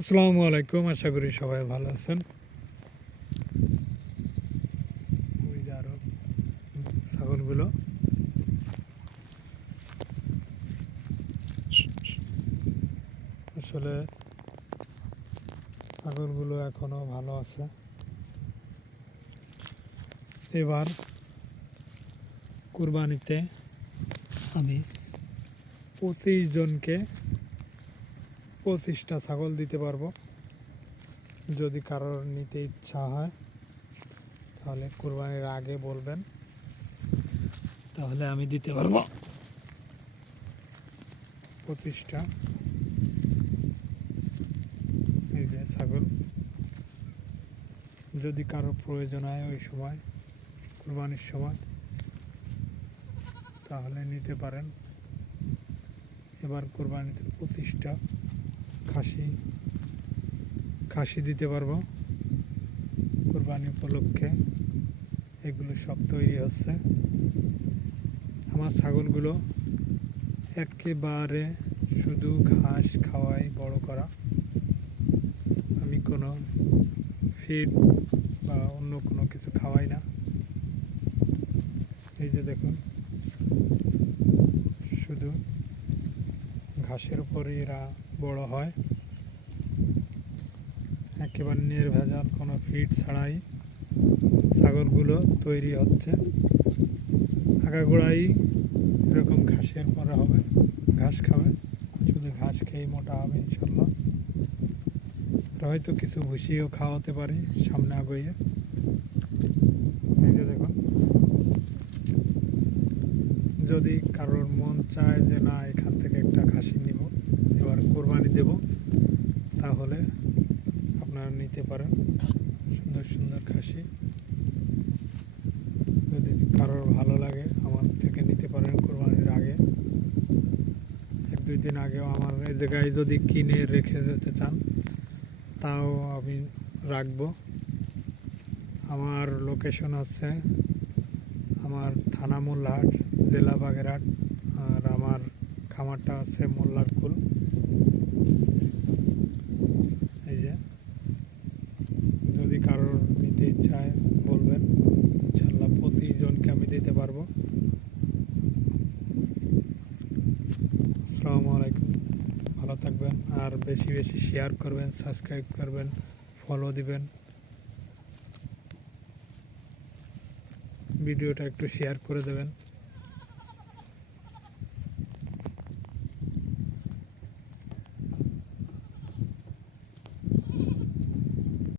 আসসালামু আলাইকুম, আশা করি সবাই ভালো আছেন। ওই যে আরো ছাগলগুলো আসলে ছাগলগুলো এখনো ভালো আছে। এবার কুরবানিতে আমি 25 জনকে 25টা ছাগল দিতে পারবো। যদি কারোর নিতে ইচ্ছা হয় তাহলে কুরবানির আগে বলবেন, তাহলে আমি দিতে পারবো 25টা। এই যে ছাগল, যদি কারো প্রয়োজন হয় ওই সময় কুরবানির সময় তাহলে নিতে পারেন। এবার কুরবানিতে 25টা খাসি দিতে পারবো কুরবানি উপলক্ষে। এগুলো সব তৈরি হচ্ছে। আমার ছাগলগুলো একেবারে শুধু ঘাস খাওয়াই বড় করা। আমি কোনো ফিড বা অন্য কোনো কিছু খাওয়াই না। এই যে দেখুন, শুধু ঘাসের উপরে এরা বড় হয়। একেবারে নির্ভেজাল কোনো ফিড ছাড়াই ছাগলগুলো তৈরি হচ্ছে। আগাগোড়াই এরকম ঘাসের পরে হবে, ঘাস খাবে, শুধু ঘাস খেয়েই মোটা হবে ইনশাল্লাহ। হয়তো কিছু ভুসিও খাওয়াতে পারি সামনে আগিয়ে। এই যে দেখুন, যদি কারোর মন চায় যে না এখান থেকে একটা খাসি নিব, এবার কোরবানি দেব, তাহলে আপনারা নিতে পারেন সুন্দর সুন্দর খাসি। যদি কারোর ভালো লাগে আমার থেকে নিতে পারেন কোরবানির আগে। 1-2 দিন আগেও আমার এই জায়গায় যদি কিনে রেখে যেতে চান তাও আমি রাখবো। আমার লোকেশন হচ্ছে আমার থানা মোল্লাহাট, জেলা বাগেরহাট, আর আমার খামারটা আছে মোল্লারকুল। এই যে, যদি কারোর নিতে ইচ্ছায় বলবেন, ইনশাল্লাহ 25 জনকে আমি দিতে পারবো। আসসালামু আলাইকুম, ভালো থাকবেন। আর বেশি বেশি শেয়ার করবেন, সাবস্ক্রাইব করবেন, ফলো দিবেন। ভিডিওটা একটু শেয়ার করে দেবেন।